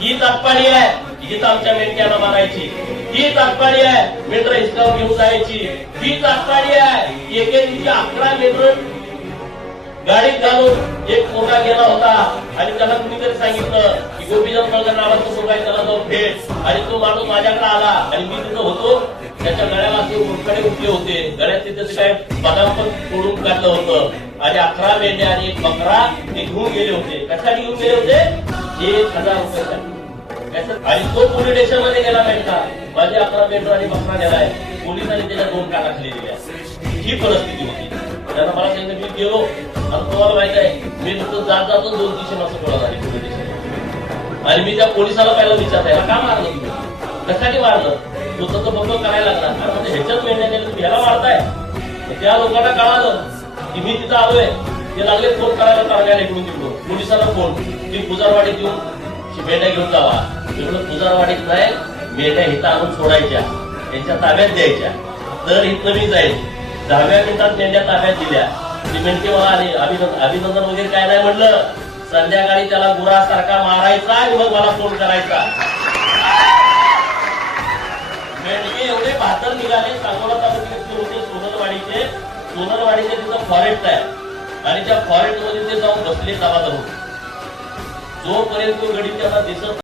ही तात्पाळी आहे जिथं आमच्या मेंढ्याला मारायची, ही तात्पाळी आहे मेंढर हिसकावून घेऊन जायची, ही तात्पाळी आहे एके दिवशी 11 मेंढर गाडीत घालून एक पोरगा गेला होता आणि त्याला कुणीतरी सांगितलं की गोपीचंद पळकर नावाचा मुलगा आहे, त्याला जाऊन भेट. आणि तो माणूस माझ्याकडे आला आणि मी तिथं होतो. त्याच्या गळ्याला ते मुरकडे उठले होते, गळ्यात तिथे काय बदाम पण तोडून काढलं होतं आणि 11 मेंढ्या आणि एक बकरा ते घेऊन गेले होते. कशासाठी घेऊन गेले होते? 1000 रुपयासाठी. आणि तो पोलीस स्टेशन मध्ये गेला नाही का, माझे 11 मेंढर आणि बकरा नेलाय. पोलिसांनी त्याच्या 2 काना खाली दिल्या. ही परिस्थिती होती. त्यांना मला सांगितलं मी गेलो. आता तुम्हाला माहित आहे मी नुकतं जात जातो 200-300 माणसं गोळा झाली पोलीस स्टेशन. आणि मी त्या पोलिसाला पहिला विचारताय का मारलं तुम्ही, कशासाठी मारलं? तो तसं बघ करायला लागला. म्हणजे ह्याच्यात मेंढ्या गेले तुम्ही ह्याला मारताय. त्या लोकांना कळालं की मी तिथं आलोय. ते लागले फोन करायला तारण्याला इकडून तिकडून पोलिसांना फोन की पुजारवाडीत येऊन मेंढ्या घेऊन जावा. एवढं पुजारवाडीत नाही, मेंढ्या इथं आणून सोडायच्या, त्यांच्या ताब्यात द्यायच्या. तर इथं मी जाईल. 10व्या मिनिटात मेंढ्या ताब्यात दिल्या. ती मेंढी मला आली अभिनंदन वगैरे काय नाही म्हणलं. संध्याकाळी त्याला गुरासारखा मारायचा आणि मग मला फोन करायचा. मेंढके एवढे बहादर निघाले. सांगोला तालुक्यातले होते सोनरवाडीचे तिथं फॉरेस्ट आहे आणि त्या फॉरेस्ट मध्ये ते जाऊन बसले गावात. जोपर्यंत तो गडी त्यांना दिसत